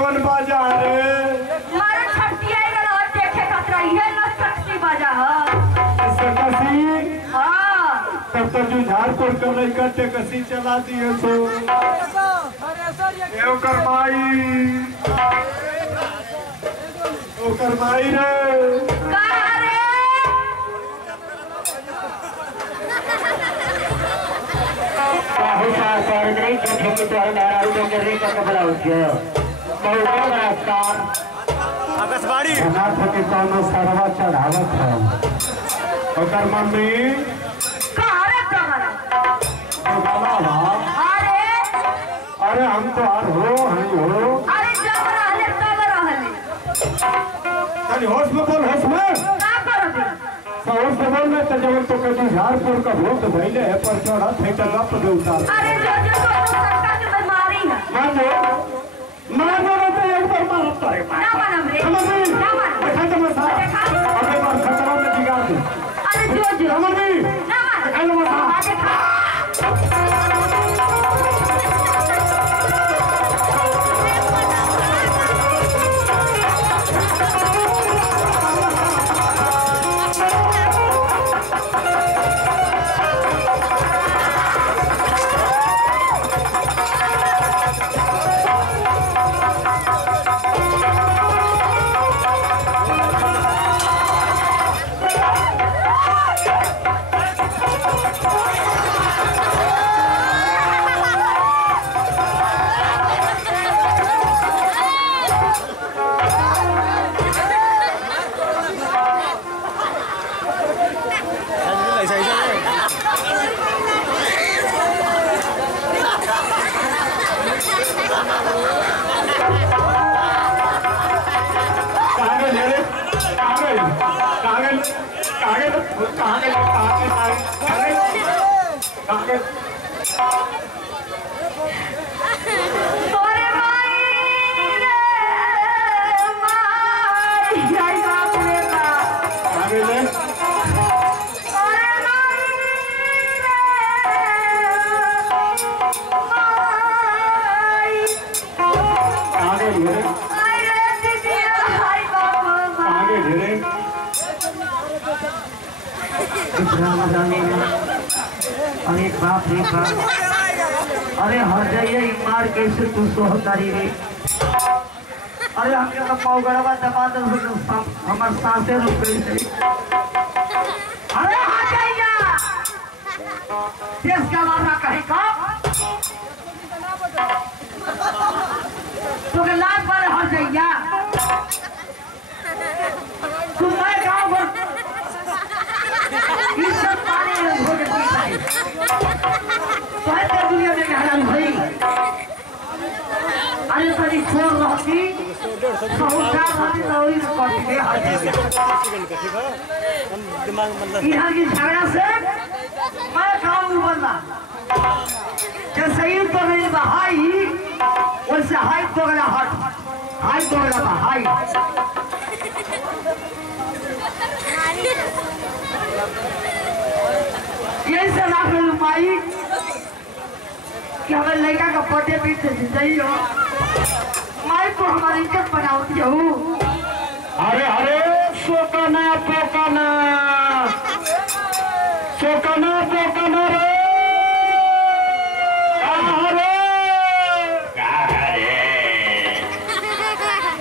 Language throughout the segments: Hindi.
केवन बाजा रे मारे छट्टी आई गलो देखे खतरा ये न सकती बाजा ह सकसी हां तब तो जो झारपुर कर नहीं करते कसी चलाती है सो एव करमाई ओ करमाई रे का रे बहुसा सरगरी के ठेके द्वारा नारायण को करने का कपड़ा उठियो बहुत रास्तार आकाशवाणी नाथ के कोनो सरवा चढ़ावत है ओकर मम्मी का रे कमरा तो बाबा अरे हम तो आर हो अरे जब रहले तब रहले तनी होश में बोल होश में का करबे होश में बोल में तो जब तो कभी झारपुर का भूत भइले है पर चढ़ा थिएटर गप दे उतार अरे जो तो सरकार की बीमारी है मानो तो एक बार मारत है ना मानम रे ना मान देखा तो मसा अबे बार खतरा में दिखा दे अरे जो मम्मी ना मान हेलो मसा देखा अरे बाप रे बाप अरे हर जाइए मार कैसे तू सोहतारी रे अरे हमके तो पाव गड़वा दबा दे हमार सांसें रुक गई अरे हर जाइए देश का वादा कहीं का तो के लाज पर हर जाइए तुम मैं गाँव दुनिया में हराम भाई अरे सरी छोड़ रहती इधर की झगड़ा से मैं काम बनना जैसे ही तो मेरी बहाई वैसे हाई तो गया हट हाई तो गया हाई यही से लाख माई कि हमें लड़का का पटे पीछे सही हो माई को हमारी इज्जत बनाती हूँ अरे अरे सोकाना पोकाना सोकाना पोकाना रे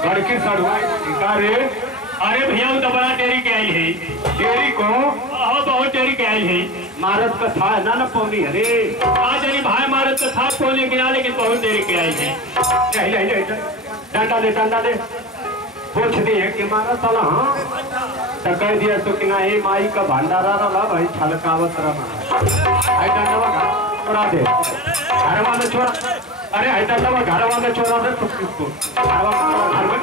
लड़की सड़वाई रे अरे भैया वो तो बड़ा डेरी के आई है डेरी को बहुत डेरी के आई है मारत का था ना पौनी अरे आज अरे भाई मारत तो था पोने के ना लेकिन बहुत देरी के आई है डंडा दे पूछ दिए कि मारा साला हाँ तो कह दिया तो कि ना ये माई का भंडारा रहा भाई छलकावत रहा आई डंडा छोड़ा दे घर वाले छोड़ा अरे आई डंडा घर वाले छोड़ा दे तो किसको घर में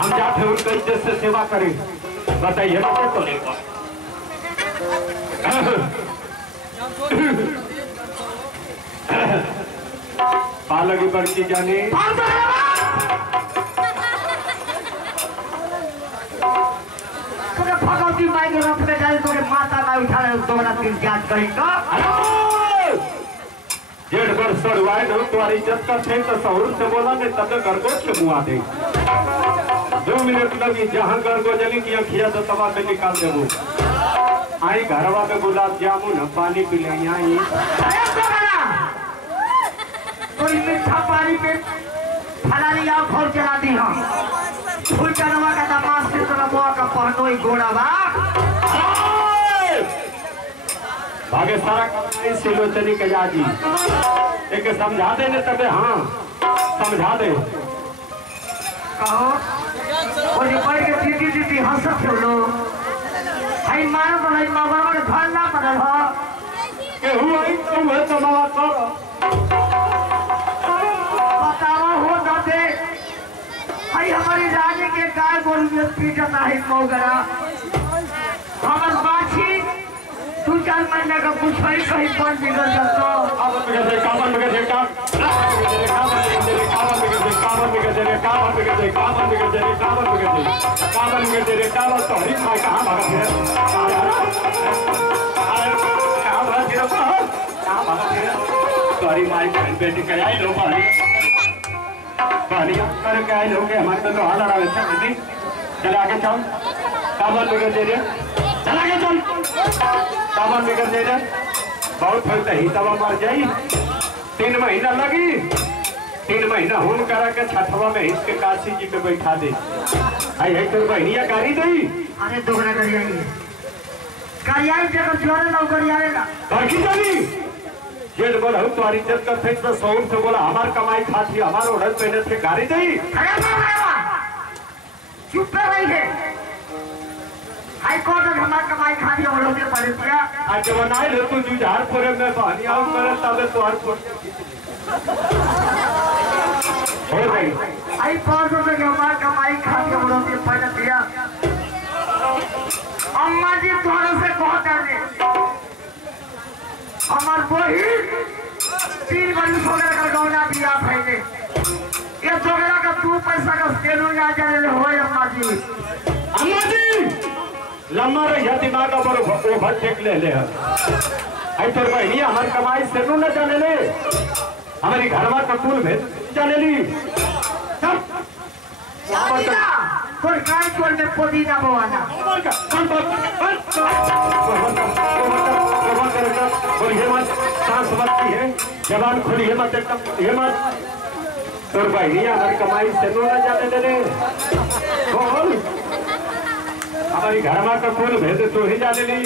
हम जाते उनका इज्जत से सेवा करें बताइए ना तो पालकी बड़की जानी भगवती माई के रूप में जाए तो माता माई उठा रहे तो तीन जांच करेंगे जेठ भर सड़वाए न तुम्हारी इज्जत करते तो सहूर से बोला नहीं तब तक गरगोश के मुँह दे 2 मिनट लगी जहाँ गरगोजली की अखिया तो तवा पे निकाल दे वो आई घरवा पे गुलाब जामुन पानी पी ले आई कोई मीठा पानी पे फला लिया खोल चला दी हम फूल चलवा का तमाश से तरह बुआ का पहनो ही घोड़ा बा भागे सारा इस लोचनी के जाजी एक समझा दे ने तबे हाँ समझा दे कहो और ये पढ़ के टीटी टीटी हंसत हो लो हाई मारो तो हाई माँ बाबा के घर ना पड़ल हो के हुआ ही तो हुआ तो मावा कर बतावा हो दादे हाई हमारी रानी के गाय गोरू में पीटता है मौगरा हमार बाछी 2-4 महीने का कुछ भाई कहीं बंद निकल जाता कावन में गए कावन तो हरी खाए कहाँ भागा फिर कहाँ भागा फिर सॉरी माई बहन बेटी के आई लो पानी करके आए लोग हमारे तो हाल आ रहा है चले आगे चल कावन में गए चल आगे चल कावन में गए बहुत फलता ही तवा मर जाई 3 महीना लगी 3 महीना हुन करा के छठवा में इसके काशी जी पे बैठा दे आई है तो बहनिया गाड़ी दई अरे दोगरा करियाई जगह जोरे ना करियाएगा बाकी जानी जेल बोला हूं तुम्हारी इज्जत कर थे तो सौर से बोला हमार कमाई खाती हमार ओढ़ पहने थे गाड़ी दई चुप रही है हाई कोर्ट में हमार कमाई खाती ओढ़ के पड़े दिया आज जब नाई ले तू जुझार पूरे में बहनी आउट करे तबे तो हर हो गई आई 500 में हमार कमाई खाती ओढ़ के पड़े दिया अम्मा जी तुम्हारे से बहुत है हमार वही 3 बड़ी सोगरा का गौना दिया पहले ये सोगरा का 2 पैसा का सेलू ना जाने हो अम्मा जी लम्बा रही दिमाग पर ओभर टेक ले आई तोर बहनी हमारी कमाई सेलू न जाने ले हमारी घरवा का कुल भेद जाने ली कोई काय कोल में पुदीना बोआना और ये मत सांस मत है जबान खुली है मत एकदम ये मत तोर बहनी हमारी कमाई सेलू न जाने दे बोल हमारी घरवा का कुल भेद तो ही जाने ली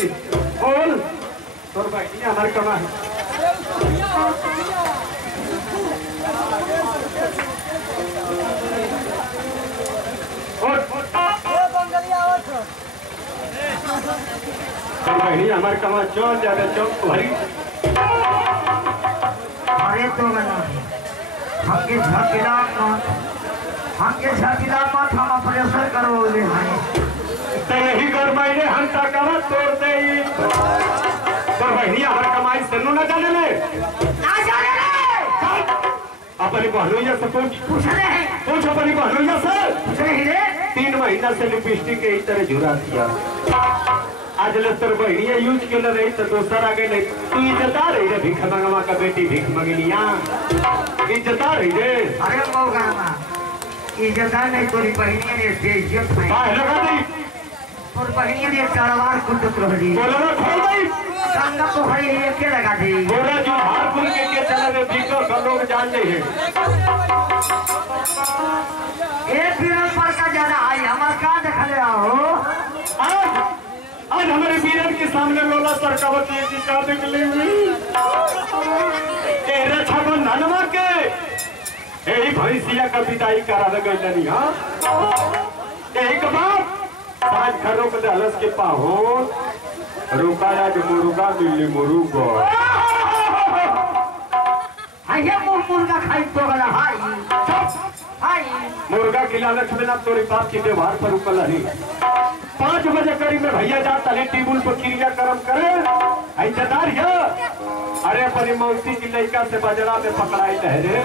बोल तोर बहनी हमारी कमाई बहनी हमारे कमा चौक ज्यादा चौक भरी अरे तो हमके झकिला मत हम ऑपरेशन करवले हैं तो यही कर मैंने हम ताकवा तोड़ दे तो बहनी हमारे कमाई सेलू न जाने ले अपनी बहनोइया से पूछ अपनी बहनोइया से 3 महीना से लिपस्टिक के इस तरह झुरा दिया आज ले तोर बहनिया यूज के रही तो दोसर आगे नहीं तू इज्जता रही रे भीख मंगवा का बेटी भीख मंगनिया इज्जता रही रे अरे मौका इज्जता नहीं तोरी बहनिया ने से इज्जत है बाहर लगा दी तोर बहनिया ने चारवार कुंड रही बोला ना खोल दई गंगा पोखरी ये के लगा दी बोला जो हार कुल के चला रे भीखो सब लोग जानते हैं एक फिर पर का ज्यादा आई हमार का देखले हो आज हमारे वीरन के सामने लोला सरकावती जी का निकली हुई तेरे छबन धनवा के यही भैंसिया का विदाई करा गई नहीं हाँ एक बात आज घरों के दहलस के पाहो रुकाया जो मुर्गा मिली मुर्गा ये मुर्गा खाई तो गला हाई मुर्गा खिलाने के बिना तोरी बाप के व्यवहार पर उकल नहीं 5 बजे करीब में भैया जाता है टेबुल पर क्रिया कर्म करे ऐसेदार है अरे अपनी मौसी की लड़का से बजरा में पकड़ाई लहरे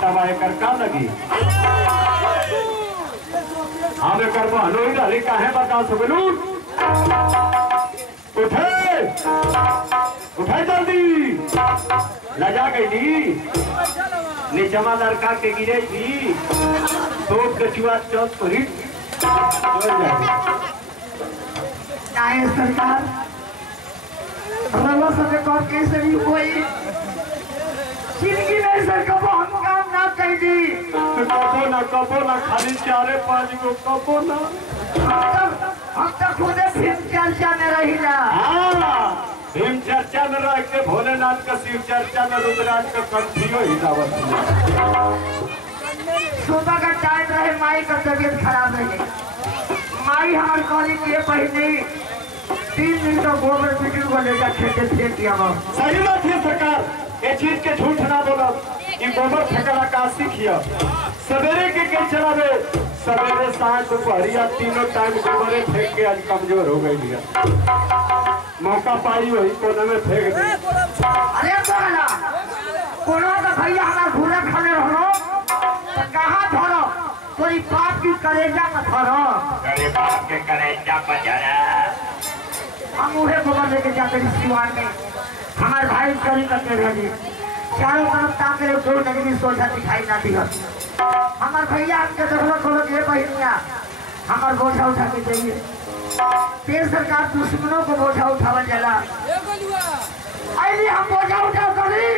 घंटा कर का लगी हमें कर बहनोई रही काहे बता सकलू उठे उठे जल्दी लजा गई निचमा लड़का के गिरे थी तो कचुआ चौथ पर सरकार रवा सब कौन कैसे भी हुई जिंदगी में सर कबो हम काम ना कर दी कबो ना खाली 4-5 गो कबो ना हम तो खुद फिल्म चर्चा में रही ना भीम चर्चा में रह के भोलेनाथ का शिव चर्चा में रुद्राज का कंठियो हिलावत सुबह का टाइम रहे माई का तबीयत खराब रही माई हमारे कॉलेज के पहले 3 दिन का गोबर पिटू को लेकर खेते फेंक दिया सही बात है सरकार ये चीज के झूठ ना बोलो कि गोबर फेंकला का सीखिया सवेरे के चलावे सवेरे सांझ दोपहरिया तीनों टाइम गोबरे फेंक के आज कमजोर हो गई लिया मौका पाई वही कोने में फेंक दी अरे बोला कोनो का भैया हमारा घूरा खाने रहो तो कहाँ धरो कोई बाप की कलेजा में धरो अरे बाप के कलेजा पर जरा हम उहे गोबर लेके जाते सिवान में हमारे भाई चोरी करते रहे चारों तरफ ताक रहे कोई नजरी सोचा दिखाई ना दी हमारे भैया हमके देखलो कोनो के बहिनिया हमार बोझा उठा के चाहिए तेज सरकार दुश्मनों को बोझा उठावल जाला आइली हम बोझा उठा करी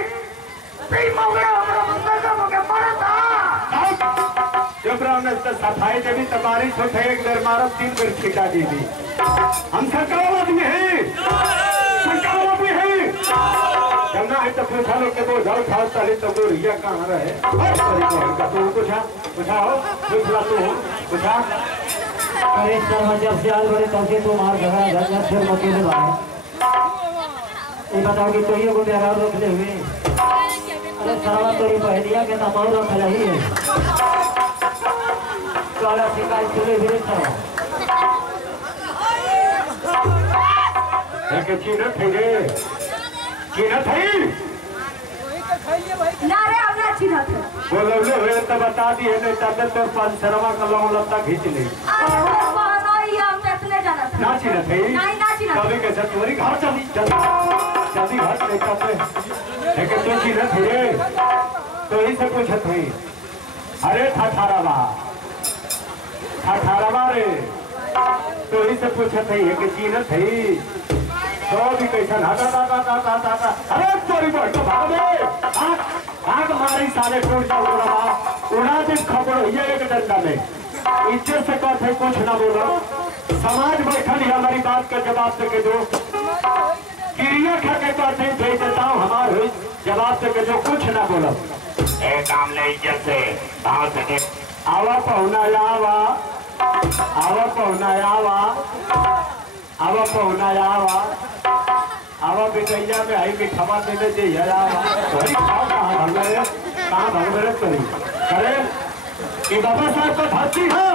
ते मौगे हमरा मंदिर का मौके मरता जबरा में सफाई देवी तबारिश होते एक देर मारो 3 बेर छिटा दी हम सरकार आदमी है सरकार आदमी है जमना है तो पूछा लो के बोझा उठाओ ताली तो गोरिया कहाँ रहे तो पूछाओ पूछला तू पूछा अरे सर जब से आज बड़े तब से तो मार झगड़ा घर फिर मकेले भाई ये बताओ कि तो ये को मेरा रोक ले हुए अरे सारा तो ये बहनिया के तमाम रख रही है सारा शिकायत चले हुए था है कि चीनत है रे चीनत है ना रे हमने चिन्हत है बोलो लो तो बता दिए नहीं तब तो 5 शर्मा का लौंग लत्ता खींच ले ना चिन्हत है कभी कैसे तुम्हारी घर चली जल्दी घर देखा है कि तो चिन्हत है तो ही से पूछत हुई अरे ठाठारावा रे तो ही से पूछत है कि चिन्हत है तो भी कैसा अरे चोरी बोल तो भाग दे आग मारी साले टूट जाओ उड़ा दिन खबर हुई एक डंडा में इज्जत से कहते कुछ ना बोलो समाज बैठल है हमारी बात का जवाब दे के दो क्रिया खा के कहते भेज देता हूँ हमार हुई जवाब दे के दो कुछ ना बोलो काम नहीं इज्जत से भाव सके आवा पहुना आवा आवा पहुना आवा आवा पहुना आवा आवा बेटैया में आई मिठावा देने दे कहाँ भग मेरे करी करे कि बाबा साहब का धरती है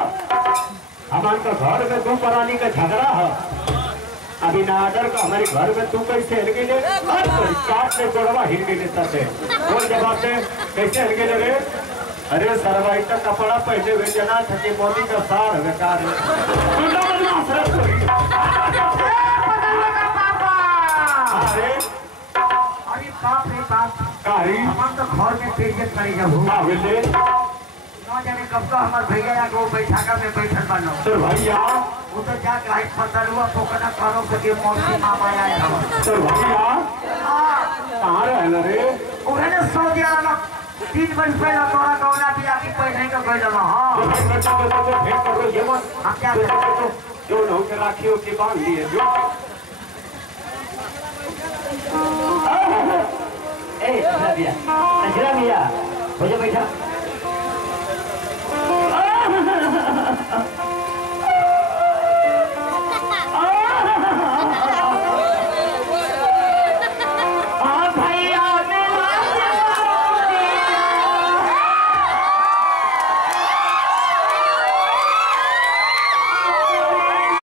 हमारे तो घर में 2 प्राणी का झगड़ा है अभी नागर का हमारे घर में तू कैसे हिल गए काट से तोड़वा हिल गए थे बोल जवाब दे कैसे हिल गए रे अरे सरवाई का कपड़ा पहले हुए जना था कि मोदी का सार बेकार अरे बाप रे बाप कारी हम तो घर में तेजियत करी जब हाँ बोले न जाने कब तो हमारे भैया या को बैठाका में बैठल बनो सर भैया वो तो जाके हाइट पता हुआ पोकना करो के मौसी मामा आए हम सर भैया कहाँ रहे रे उन्हें सऊदी अरब 3 वर्ष पहले तोरा गौना दिया की पहले का कोई लगा हां हम क्या जो न के राखियों के बांध लिए जो ए नजरा भैया हो जा बैठा